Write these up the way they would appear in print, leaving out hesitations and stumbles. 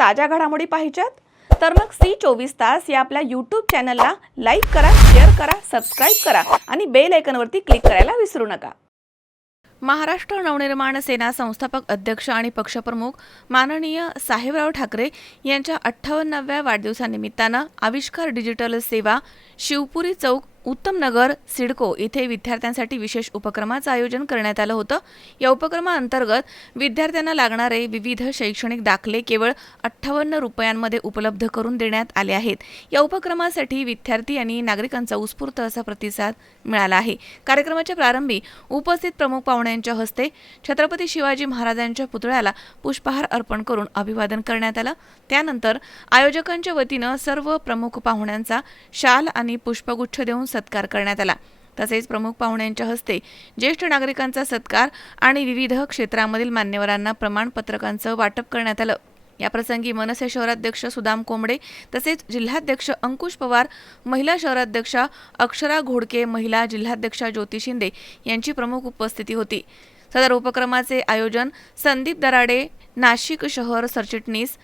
ताज्या घडामोडी पाहिजेत तर मग C24 या आपल्या YouTube चॅनलला लाईक करा, शेअर करा, सबस्क्राईब करा आणि बेल आयकॉनवरती क्लिक करायला विसरू नका। महाराष्ट्र नवनिर्माण सेना संस्थापक अध्यक्ष आणि पक्षप्रमुख माननीय साहेबराव ठाकरे यांच्या 58व्या वाढदिवसानिमित्तानं आविष्कार डिजिटल सेवा शिवपुरी चौक उत्तम नगर सिडको इथे विद्यार्थ्यांसाठी विशेष उपक्रमाचं आयोजन करण्यात आलं होतं। या उपक्रमाअंतर्गत विद्यार्थ्यांना लागणारे विविध शैक्षणिक दाखले केवळ 58 रुपयांमध्ये उपलब्ध करून देण्यात आले आहेत। या उपक्रमासाठी विद्यार्थी आणि नागरिकांचा उत्स्फूर्त असा प्रतिसाद मिळाला आहे। कार्यक्रमाच्या प्रारंभी उपस्थित प्रमुख पाहुण्यांच्या हस्ते छत्रपती शिवाजी महाराजांच्या पुतळ्याला पुष्पहार अर्पण करून अभिवादन करण्यात आलं। त्यानंतर आयोजकांच्या वतीनं सर्व प्रमुख पाहुण्यांचा शाल आणि पुष्पगुच्छ देऊन सत्कार करण्यात आला। तसेच प्रमुख पाहुण्यांच्या हस्ते ज्येष्ठ नागरिकांचा सत्कार आणि विविध क्षेत्रामधील मान्यवरांना प्रमाणपत्रकांचं वाटप करण्यात आलं। याप्रसंगी मनसे शहराध्यक्ष सुदाम कोंबडे तसेच जिल्हाध्यक्ष अंकुश पवार, महिला शहराध्यक्षा अक्षरा घोडके, महिला जिल्हाध्यक्षा ज्योती शिंदे यांची प्रमुख उपस्थिती होती। सदर उपक्रमाचे आयोजन संदीप दराडे, नाशिक शहर सरचिटणीस,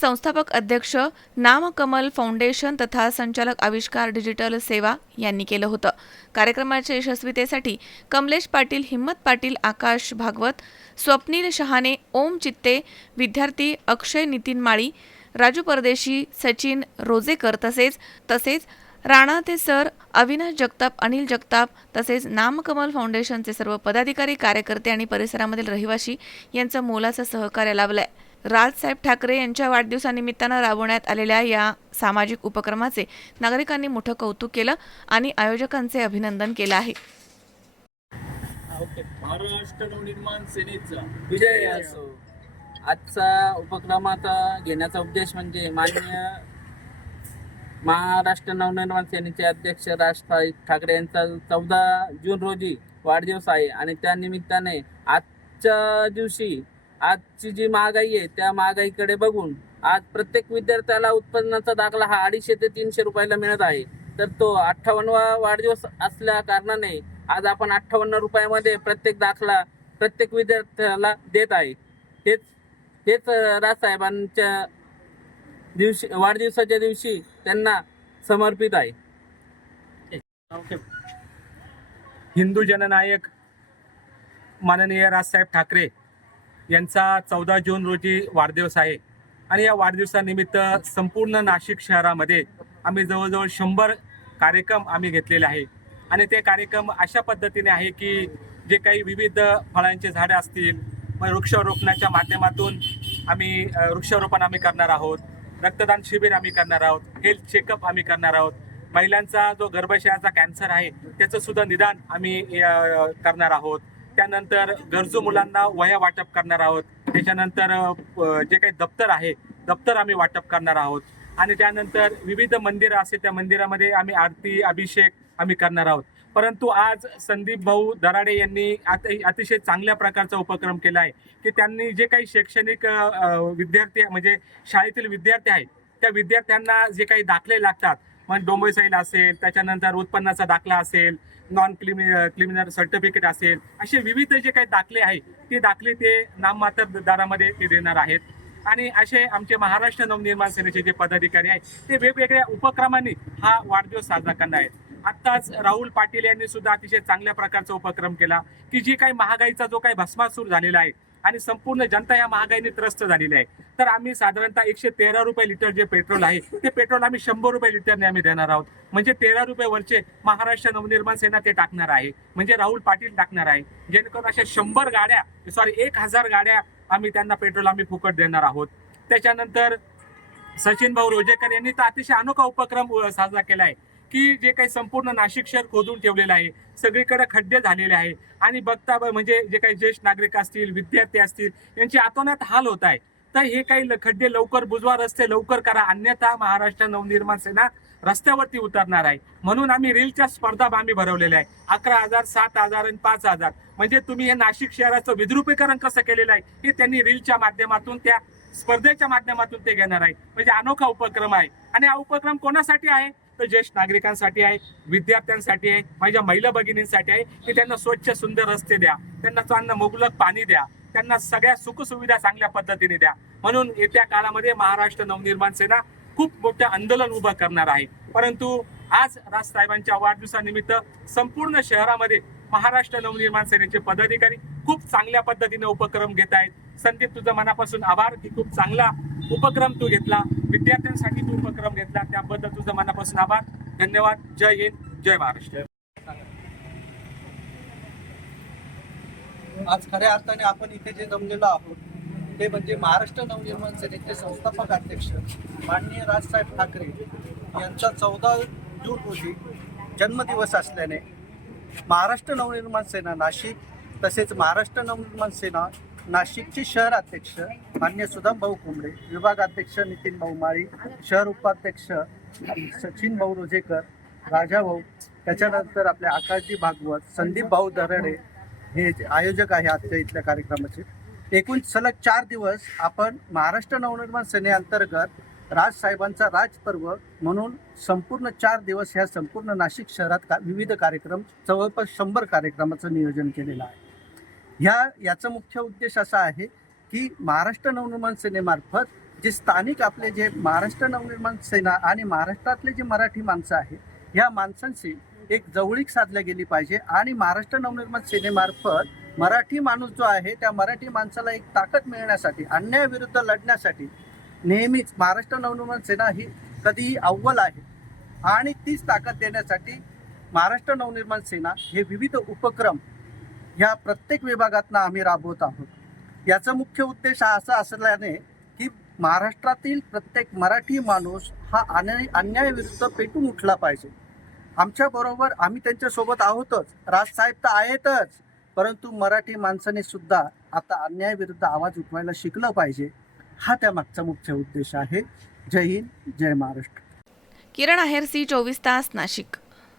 संस्थापक अध्यक्ष नामकमल फाउंडेशन तथा संचालक आविष्कार डिजिटल सेवा यांनी केलं होतं। कार्यक्रमाच्या यशस्वीतेसाठी कमलेश पाटील, हिम्मत पाटील, आकाश भागवत, स्वप्नील शहाणे, ओम चित्ते, विद्यार्थी अक्षय नितीन माळी, राजू परदेशी, सचिन रोजेकर तसेच राणा ते सर, अविनाश जगताप, अनिल जगताप तसेच नामकमल फाउंडेशनचे सर्व पदाधिकारी, कार्यकर्ते आणि परिसरामधील रहिवासी यांचं मोलाचं सहकार्य लाभलंय। राजसाहेब ठाकरे यांच्या वाढदिवसानिमित्तानं राबवण्यात आलेल्या या सामाजिक उपक्रमाचे नागरिकांनी मोठं कौतुक केलं आणि आयोजकांचे अभिनंदन केलं आहे। महाराष्ट्र नवनिर्माण सेनेचा विजय असो। आजचा उपक्रमाचा घेण्याचा उद्देश म्हणजे माननीय महाराष्ट्र नवनिर्माण सेनेचे अध्यक्ष राज ठाकरे यांचा 14 जून रोजी वाढदिवस आहे आणि त्या निमित्ताने आजच्या दिवशी आजची जी महागाई आहे त्या महागाईकडे बघून आज प्रत्येक विद्यार्थ्याला उत्पन्नाचा दाखला हा 250 ते 300 रुपयाला मिळत आहे। तर तो 58वा वाढदिवस असल्या कारणाने आज आपण 58 रुपयामध्ये प्रत्येक दाखला प्रत्येक विद्यार्थ्याला देत आहे। हेच राजसाहेबांच्या दिवशी वाढदिवसाच्या दिवशी त्यांना समर्पित आहे। हिंदू जननायक माननीय राजसाहेब ठाकरे यांचा 14 जून रोजी वाढदिवस आहे आणि या वाढदिवसानिमित्त संपूर्ण नाशिक शहरामध्ये आम्ही जवळजवळ 100 कार्यक्रम आम्ही घेतलेले आहे आणि ते कार्यक्रम अशा पद्धतीने आहे की जे काही विविध फळांचे झाडे असतील, वृक्षारोपणाच्या माध्यमातून आम्ही वृक्षारोपण आम्ही करणार आहोत, रक्तदान शिबिर आम्ही करणार आहोत, हेल्थ चेकअप आम्ही करणार आहोत, महिलांचा जो गर्भाशयाचा कॅन्सर आहे त्याचं सुद्धा निदान आम्ही करणार आहोत, त्यानंतर गरजू मुलांना वह्या वाटप करणार आहोत, त्याच्यानंतर जे काही दप्तर आम्ही वाटप करणार आहोत आणि त्यानंतर विविध मंदिरं असते त्या मंदिरामध्ये आम्ही आरती अभिषेक आम्ही करणार आहोत। परंतु आज संदीप भाऊ दराडे यांनी अतिशय चांगल्या प्रकारचा उपक्रम केला आहे की त्यांनी जे काही शैक्षणिक विद्यार्थी म्हणजे शाळेतील विद्यार्थी आहेत त्या विद्यार्थ्यांना जे काही दाखले लागतात, मग डोंबिवली असेल, त्याच्यानंतर उत्पन्नाचा दाखला असेल, नॉन क्रिमिनल सर्टिफिकेट असेल, असे विविध जे काही दाखले आहेत ते दाखले ते नाममात्र दरामध्ये ते देणार आहेत आणि असे आमचे महाराष्ट्र नवनिर्माण सेनेचे जे पदाधिकारी आहेत ते वेगवेगळ्या उपक्रमांनी हा वाढदिवस साजरा करणार आहेत। आत्ताच राहुल पाटील यांनी सुद्धा अतिशय चांगल्या प्रकारचा उपक्रम केला की जी काही महागाईचा जो काही भस्मासूर झालेला आहे आणि संपूर्ण जनता या महागाईने त्रस्त झालेली आहे, तर आम्ही साधारणतः 113 रुपये लिटर जे पेट्रोल आहे ते पेट्रोल आम्ही 100 रुपये लिटरने आम्ही देणार आहोत। म्हणजे 13 रुपये वरचे महाराष्ट्र नवनिर्माण सेना ते टाकणार आहे, म्हणजे राहुल पाटील टाकणार आहे, जेणेकरून अशा 1000 गाड्या आम्ही त्यांना पेट्रोल आम्ही फुकट देणार आहोत। त्याच्यानंतर सचिन भाऊ रोजेकर यांनी तर अतिशय अनोखा उपक्रम साजरा केला आहे की जे काही संपूर्ण नाशिक शहर खोदून ठेवलेलं आहे, सगळीकडे खड्डे झालेले आहे आणि बघता म्हणजे जे काही ज्येष्ठ नागरिक असतील, विद्यार्थी असतील, यांची अतोनात हाल होत आहे। तर हे काही खड्डे लवकर बुजवा, रस्ते लवकर करा, अन्यथा महाराष्ट्र नवनिर्माण सेना रस्त्यावरती उतरणार आहे। म्हणून आम्ही रीलच्या स्पर्धा आम्ही भरवलेल्या आहे, 11,000, 7,000 आणि 5,000। म्हणजे तुम्ही हे नाशिक शहराचं विद्रुपीकरण कसं केलेलं आहे हे त्यांनी रीलच्या माध्यमातून त्या स्पर्धेच्या माध्यमातून ते घेणार आहे। म्हणजे अनोखा उपक्रम आहे आणि हा उपक्रम कोणासाठी आहे तर ज्येष्ठ नागरिकांसाठी आहे, विद्यार्थ्यांसाठी आहे, माझ्या महिला भगिनींसाठी आहे की त्यांना स्वच्छ सुंदर रस्ते द्या, त्यांना चांगलं मुबलक पाणी द्या, त्यांना सगळ्या सुखसुविधा चांगल्या पद्धतीने द्या. म्हणून येत्या काळामध्ये महाराष्ट्र नवनिर्माण सेना खूप मोठं आंदोलन उभं करणार आहे. परंतु आज राजसाहेबांच्या वाढदिवसानिमित्त संपूर्ण शहरामध्ये महाराष्ट्र नवनिर्माण सेनेचे पदाधिकारी खूप चांगल्या पद्धतीने उपक्रम घेत आहेत. संदीप, तुझं मनापासून आभार की खूप चांगला उपक्रम तू घेतला, विद्यार्थ्यांसाठी तू उपक्रम घेतला, त्याबद्दल तुझं मनापासून आभार. धन्यवाद. जय हिंद, जय महाराष्ट्र. आज खऱ्या अर्थाने आपण इथे जे जमलेलो आहोत ते म्हणजे महाराष्ट्र नवनिर्माण सेनेचे संस्थापक अध्यक्ष माननीय राजसाहेब ठाकरे यांचा 14 जून रोजी जन्मदिवस असल्याने महाराष्ट्र नवनिर्माण सेना नाशिक तसेच महाराष्ट्र नवनिर्माण सेना नाशिकचे शहर अध्यक्ष मान्य सुदाम भाऊ कुंबळे, विभागाध्यक्ष नितीन भाऊ माळी, शहर उपाध्यक्ष सचिन भाऊ रोजेकर, राजा भाऊ, त्याच्यानंतर आपले आकाशजी भागवत, संदीप भाऊ दरडे हे आयोजक आहे आजच्या इथल्या कार्यक्रमाचे. एकूण सलग 4 दिवस आपण महाराष्ट्र नवनिर्माण सेनेअंतर्गत राजसाहेबांचा राजपर्व म्हणून संपूर्ण 4 दिवस ह्या संपूर्ण नाशिक शहरात विविध कार्यक्रम, जवळपास 100 कार्यक्रमाचं नियोजन केलेलं आहे. याचा मुख्य उद्देश असा आहे की महाराष्ट्र नवनिर्माण सेनेमार्फत जे स्थानिक आपले जे महाराष्ट्र नवनिर्माण सेना आणि महाराष्ट्रातले जे मराठी माणसं आहेत, ह्या माणसांशी एक जवळीक साधल्या गेली पाहिजे आणि महाराष्ट्र नवनिर्माण सेनेमार्फत मराठी माणूस जो आहे त्या मराठी माणसाला एक ताकद मिळण्यासाठी, अन्यायाविरुद्ध लढण्यासाठी नेहमीच महाराष्ट्र नवनिर्माण सेना ही कधीही अव्वल आहे आणि तीच ताकद देण्यासाठी महाराष्ट्र नवनिर्माण सेना हे विविध उपक्रम ह्या प्रत्येक विभागातनं आम्ही राबवत आहोत. याचा मुख्य उद्देश हा असा असल्याने की महाराष्ट्रातील प्रत्येक मराठी माणूस हा अन्यायाविरुद्ध पेटून उठला पाहिजे. आमच्याबरोबर आम्ही त्यांच्यासोबत आहोतच, राजसाहेब तर आहेतच, परंतु मराठी माणसाने सुद्धा आता अन्यायाविरुद्ध आवाज उठवायला शिकलं पाहिजे. हा त्यामागचा मुख्य उद्देश आहे. जय हिंद, जय महाराष्ट्र. किरण आहेर, सी 24 तास, नाशिक.